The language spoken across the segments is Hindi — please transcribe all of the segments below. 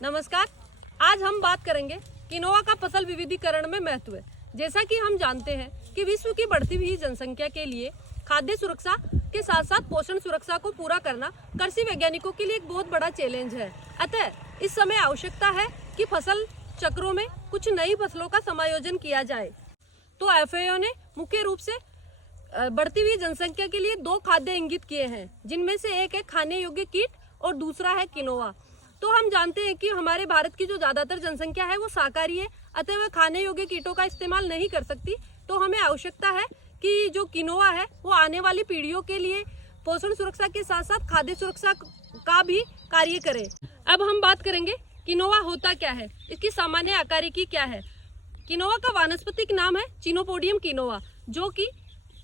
नमस्कार। आज हम बात करेंगे किनोआ का फसल विविधीकरण में महत्व। जैसा कि हम जानते हैं कि विश्व की बढ़ती हुई जनसंख्या के लिए खाद्य सुरक्षा के साथ साथ पोषण सुरक्षा को पूरा करना कृषि वैज्ञानिकों के लिए एक बहुत बड़ा चैलेंज है। अतः इस समय आवश्यकता है कि फसल चक्रों में कुछ नई फसलों का समायोजन किया जाए। तो एफएओ ने मुख्य रूप से बढ़ती हुई जनसंख्या के लिए दो खाद्य इंगित किए हैं, जिनमें से एक है खाने योग्य कीट और दूसरा है किनोआ। तो हम जानते हैं कि हमारे भारत की जो ज्यादातर जनसंख्या है वो शाकाहारी है, अतः वह खाने योग्य कीटों का इस्तेमाल नहीं कर सकती। तो हमें आवश्यकता है कि जो किनोआ है वो आने वाली पीढ़ियों के लिए पोषण सुरक्षा के साथ साथ खाद्य सुरक्षा का भी कार्य करे। अब हम बात करेंगे किनोआ होता क्या है, इसकी सामान्य आकारिकी क्या है। किनोआ का वानस्पतिक नाम है चिनोपोडियम किनोआ, जो कि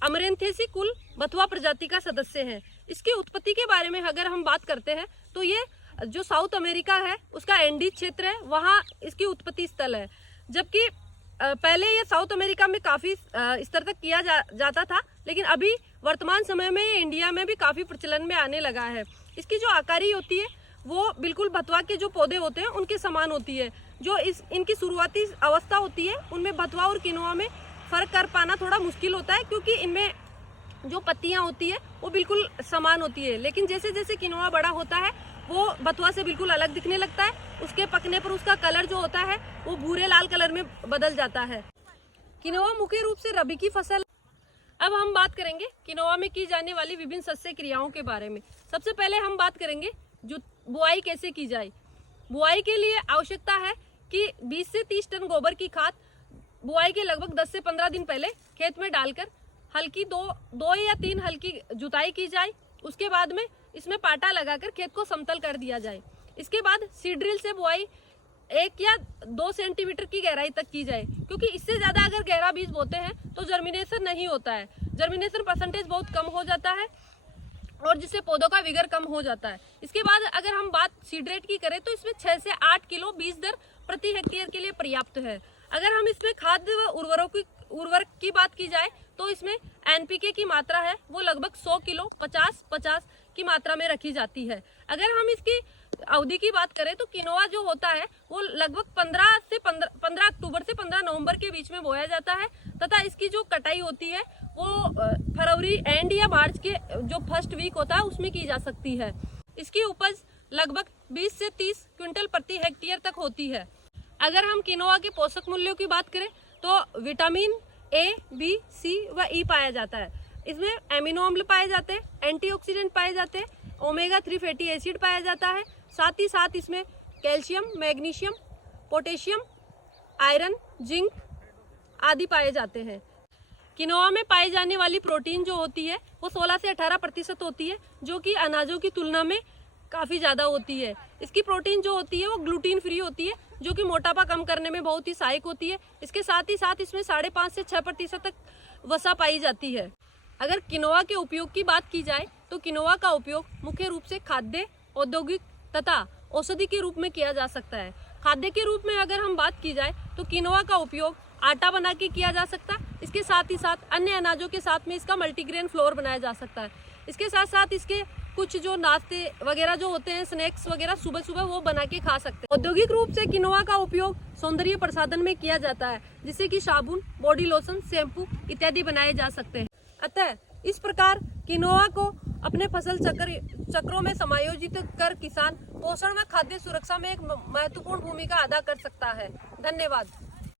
अमरेंथेसी कुल बथुआ प्रजाति का सदस्य है। इसकी उत्पत्ति के बारे में अगर हम बात करते हैं तो ये जो साउथ अमेरिका है उसका एंडीज क्षेत्र है, वहाँ इसकी उत्पत्ति स्थल है। जबकि पहले ये साउथ अमेरिका में काफी स्तर तक किया जाता था, लेकिन अभी वर्तमान समय में ये इंडिया में भी काफी प्रचलन में आने लगा है। इसकी जो आकारी होती है वो बिल्कुल बथुआ के जो पौधे होते हैं उनके समान होती है। जो इनकी शुरुआती अवस्था होती है उनमें बथुआ और किनोआ में फर्क कर पाना थोड़ा मुश्किल होता है, क्योंकि इनमें जो पत्तियां होती है वो बिल्कुल समान होती है। लेकिन जैसे जैसे किनोआ बड़ा होता है वो बथुआ से बिल्कुल अलग दिखने लगता है। उसके पकने पर उसका कलर जो होता है वो भूरे लाल कलर में बदल जाता है। किनोआ मुख्य रूप से रबी की फसल। अब हम बात करेंगे किनोआ में की जाने वाली विभिन्न शस्य क्रियाओं के बारे में। सबसे पहले हम बात करेंगे जो बुआई कैसे की जाए। बुआई के लिए आवश्यकता है कि 20 से 30 टन गोबर की खाद बुआई के लगभग 10 से 15 दिन पहले खेत में डालकर हल्की दो या 3 हल्की जुताई की जाए। उसके बाद में इसमें पाटा लगाकर खेत को समतल कर दिया जाए। इसके बाद सीड ड्रिल से बुआई 1 या 2 सेंटीमीटर की गहराई तक की जाए, क्योंकि इससे ज्यादा अगर गहरा बीज बोते हैं तो जर्मिनेशन नहीं होता है, जर्मिनेशन परसेंटेज बहुत कम हो जाता है और जिससे पौधों का विगर कम हो जाता है। इसके बाद अगर हम बात सीड रेट की करें तो इसमें 6 से 8 किलो बीज दर प्रति हेक्टेयर के लिए पर्याप्त है। अगर हम इसमें खाद्य व उर्वरक की बात की जाए तो इसमें एनपीके की मात्रा है वो लगभग 100 किलो 50-50 की मात्रा में रखी जाती है। अगर हम इसकी अवधि की बात करें तो किनोआ जो होता है वो लगभग 15 अक्टूबर से 15 नवंबर के बीच में बोया जाता है, तथा इसकी जो कटाई होती है वो फरवरी एंड या मार्च के जो फर्स्ट वीक होता है उसमें की जा सकती है। इसकी उपज लगभग 20 से 30 क्विंटल प्रति हेक्टेयर तक होती है। अगर हम किनोआ के पोषक मूल्यों की बात करें तो विटामिन ए, बी, सी व ई पाया जाता है। इसमें एमिनो अम्ल पाए जाते हैं, एंटीऑक्सीडेंट पाए जाते हैं, ओमेगा 3 फैटी एसिड पाया जाता है। साथ ही साथ इसमें calcium, magnesium, potassium, iron, zinc आदि पाए जाते हैं। किनोआ में पाई जाने वाली प्रोटीन जो होती है वो 16 से 18% होती है, जो कि अनाजों की तुलना में काफ़ी ज़्यादा होती है। इसकी प्रोटीन जो होती है वो ग्लूटीन फ्री होती है, जो कि मोटापा कम करने में बहुत ही सहायक होती है। इसके साथ ही साथ इसमें 5.5 से 6% तक वसा पाई जाती है। अगर किनोआ के उपयोग की बात की जाए तो किनोआ का उपयोग मुख्य रूप से खाद्य, औद्योगिक तथा औषधि के रूप में किया जा सकता है। खाद्य के रूप में अगर हम बात की जाए तो किनोआ का उपयोग आटा बना के किया जा सकता है। इसके साथ ही साथ अन्य अनाजों के साथ में इसका मल्टीग्रेन फ्लोर बनाया जा सकता है। इसके साथ साथ इसके कुछ जो नाश्ते वगैरह जो होते हैं, स्नैक्स वगैरह सुबह सुबह वो बना के खा सकते हैं। औद्योगिक रूप से किनोआ का उपयोग सौंदर्य प्रसाधन में किया जाता है, जिससे कि साबुन, बॉडी लोशन, शैम्पू इत्यादि बनाए जा सकते हैं। अतः इस प्रकार किनोआ को अपने फसल चक्रों में समायोजित कर किसान पोषण व खाद्य सुरक्षा में एक महत्वपूर्ण भूमिका अदा कर सकता है। धन्यवाद।